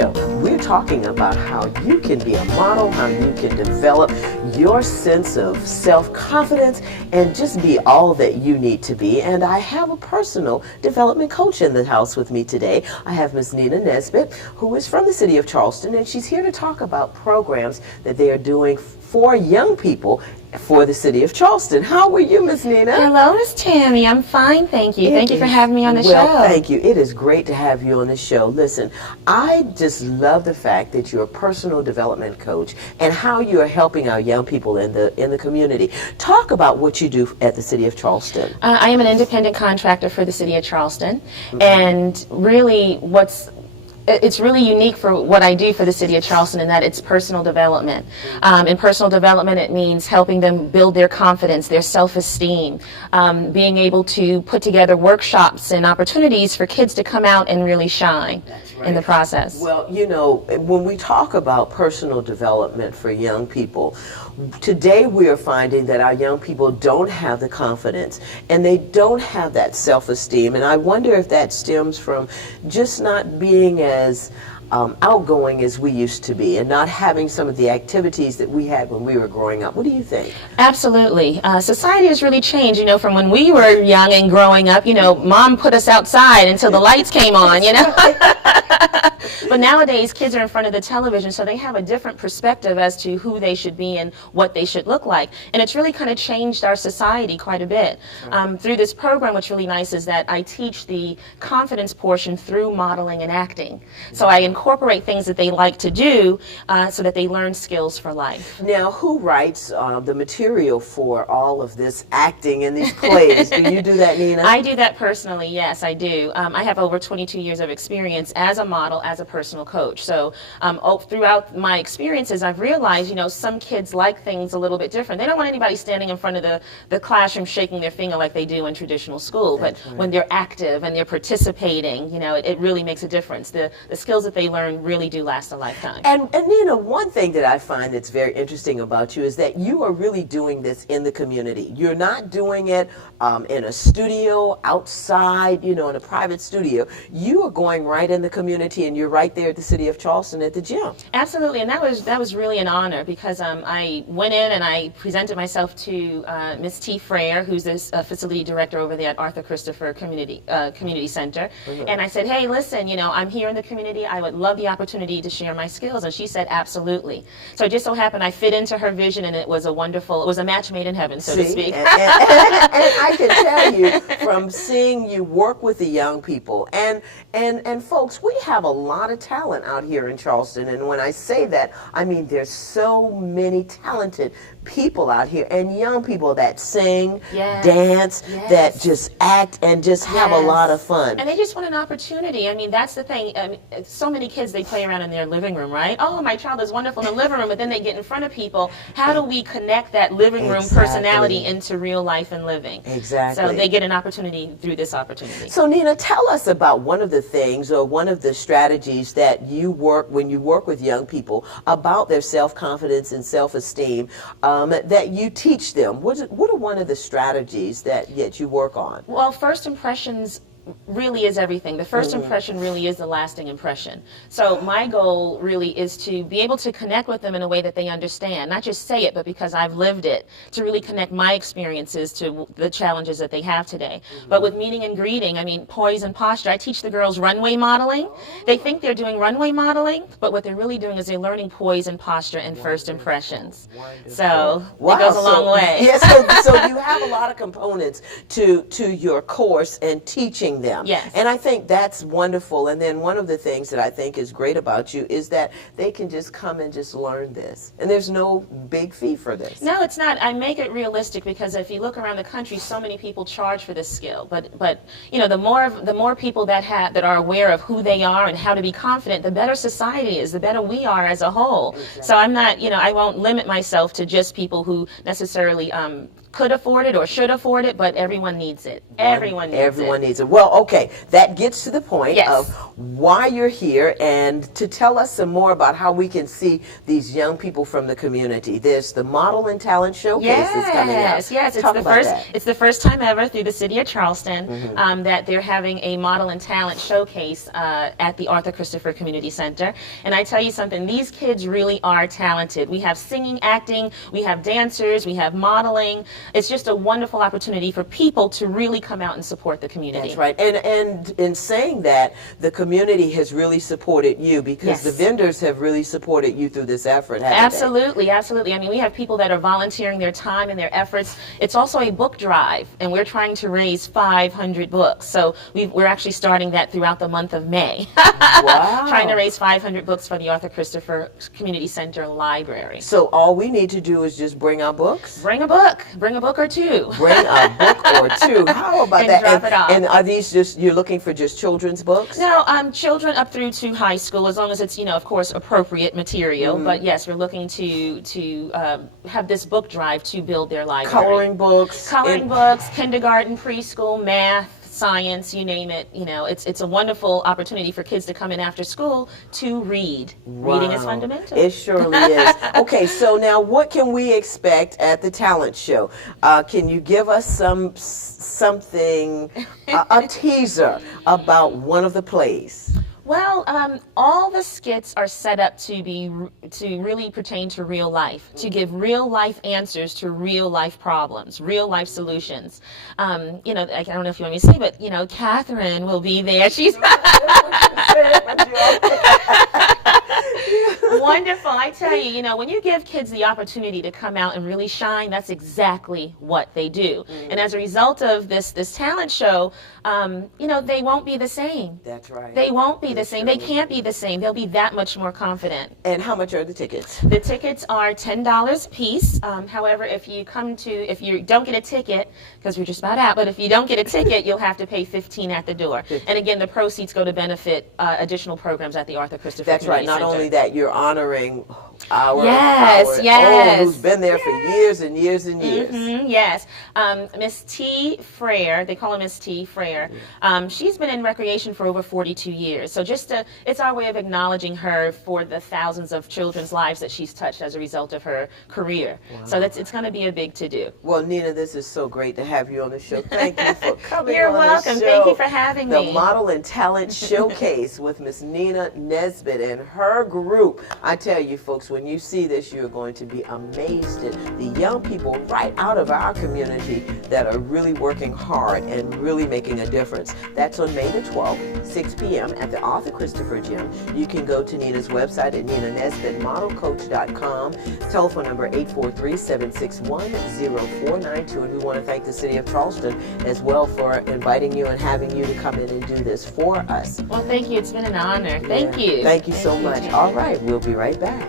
Show. We're talking about how you can be a model, how you can develop your sense of self-confidence and just be all that you need to be. And I have a personal development coach in the house with me today. I have Ms. Nina Nesbitt, who is from the city of Charleston, and she's here to talk about programs that they are doing for young people for the city of Charleston. How are you, Ms. Nina? Hello, Ms. Tammy. I'm fine, thank you. Thank you for having me on the show. Well, thank you. It is great to have you on the show. Listen, I just love the fact that you're a personal development coach and how you are helping our young people in the community. Talk about what you do at the city of Charleston. I am an independent contractor for the city of Charleston, and really it's really unique for what I do for the city of Charleston in that it's personal development. In personal development, it means helping them build their confidence, their self-esteem, being able to put together workshops and opportunities for kids to come out and really shine in the process. Well, you know, when we talk about personal development for young people, today we are finding that our young people don't have the confidence and they don't have that self-esteem, and I wonder if that stems from just not being as outgoing as we used to be and not having some of the activities that we had when we were growing up. What do you think? Absolutely. Society has really changed, you know, from when we were young and growing up, you know, mom put us outside until the lights came on, you know. But nowadays kids are in front of the television, so they have a different perspective as to who they should be and what they should look like. And it's really kind of changed our society quite a bit. Through this program, what's really nice is that I teach the confidence portion through modeling and acting. So I incorporate things that they like to do so that they learn skills for life. Now, who writes the material for all of this acting in these plays? Do you do that, Nina? I do that personally, yes, I do. I have over 22 years of experience as a model, as a personal coach. So throughout my experiences, I've realized, you know, some kids like things a little bit different. They don't want anybody standing in front of the classroom shaking their finger like they do in traditional school. But when they're active and they're participating, you know, it really makes a difference. The skills that they learn really do last a lifetime. And Nina, one thing that I find that's very interesting about you is that you are really doing this in the community. You're not doing it in a studio, outside, you know, in a private studio. You are going right in the community, and you're right there at the city of Charleston at the gym. Absolutely, and that was really an honor because I went in and I presented myself to Ms. T. Frere, who's this facility director over there at Arthur Christopher Community Center, and I said, hey, listen, you know, I'm here in the community. I would love the opportunity to share my skills, and she said absolutely. So it just so happened I fit into her vision, and it was a match made in heaven, so to speak. And I can tell you from seeing you work with the young people, and folks, we have a lot of talent out here in Charleston, and when I say that, I mean there's so many talented people out here, and young people that sing, dance, that just act and just have a lot of fun. And they just want an opportunity. I mean, that's the thing. So many kids, they play around in their living room, right? Oh, my child is wonderful in the living room, but then they get in front of people. How do we connect that living room personality into real life and living? Exactly. So they get an opportunity through this opportunity. So Nina, tell us about one of the things or one of the strategies that you work when you work with young people about their self-confidence and self-esteem that you teach them. What are one of the strategies that you work on? Well, first impressions really is everything. The first impression really is the lasting impression. So my goal really is to be able to connect with them in a way that they understand, not just say it, but because I've lived it, to really connect my experiences to the challenges that they have today. But with meeting and greeting, I mean, poise and posture. I teach the girls runway modeling. They think they're doing runway modeling, but what they're really doing is they're learning poise and posture and first impressions. So it goes a long way. Yes, so you have a lot of components to your course and teaching them. Yes. And I think that's wonderful. And then one of the things that I think is great about you is that they can just come and just learn this. And there's no big fee for this. No, it's not. I make it realistic because if you look around the country, so many people charge for this skill. But you know, the more people that are aware of who they are and how to be confident, the better society is, the better we are as a whole. Exactly. So I'm not, you know, I won't limit myself to just people who necessarily could afford it or should afford it, but everyone needs it. Everyone needs it. Everyone needs it. Well, Well, okay, that gets to the point Yes. of why you're here and to tell us some more about how we can see these young people from the community. There's the Model and Talent Showcase that's coming up. Yes, Talk about that. it's the first time ever through the city of Charleston that they're having a Model and Talent Showcase at the Arthur Christopher Community Center. And I tell you something, these kids really are talented. We have singing, acting, we have dancers, we have modeling. It's just a wonderful opportunity for people to really come out and support the community. That's right. And in saying that, the community has really supported you because Yes. the vendors have really supported you through this effort, haven't Absolutely, absolutely. I mean, we have people that are volunteering their time and their efforts. It's also a book drive, and we're trying to raise 500 books. So we're actually starting that throughout the month of May. Wow. Trying to raise 500 books for the Arthur Christopher Community Center Library. So all we need to do is just bring our books? Bring a book or two. Bring a book or two. How about And that? drop it off. And are these just, you're looking for just children's books? No, children up through to high school, as long as it's, of course, appropriate material. But yes, we're looking to have this book drive to build their library. Coloring books? Books, kindergarten, preschool, math, science, you name it. It's a wonderful opportunity for kids to come in after school to read. Wow. Reading is fundamental. It surely is. Okay, so now what can we expect at the talent show? Can you give us something, a teaser about one of the plays? Well, all the skits are set up to really pertain to real life, to give real life answers to real life problems, real life solutions. I don't know if you want me to say, but Catherine will be there. She's wonderful. I tell you, when you give kids the opportunity to come out and really shine, that's exactly what they do. And as a result of this talent show, they won't be the same. That's right. They won't be the same. They can't be the same. They'll be that much more confident. And how much are the tickets? The tickets are $10 a piece. However, if you don't get a ticket, because we're just about out, but if you don't get a ticket, you'll have to pay $15 at the door. And again, the proceeds go to benefit additional programs at the Arthur Christopher That's right. Community Not Center. only that, you're honoring our Yes. who's been there for years and years and years. Yes. Miss T. Frere, they call her Miss T. Frere. She's been in recreation for over 42 years. So it's our way of acknowledging her for the thousands of children's lives that she's touched as a result of her career. Wow. So it's going to be a big to-do. Well, Nina, this is so great to have you on the show. Thank you for coming You're on welcome. the show. Thank you for having me. The Model and Talent Showcase with Miss Nina Nesbitt and her group. I tell you, folks, when you see this, you're going to be amazed at the young people right out of our community that are really working hard and really making a difference. That's on May the 12th, 6 p.m. at the Arthur Christopher Gym. You can go to Nina's website at NinaNesbittModelCoach.com. Telephone number 843-761-0492. And we want to thank the City of Charleston as well for inviting you and having you to come in and do this for us. Well, thank you. It's been an honor. Thank you. Thank you so much. All right, we'll be right back.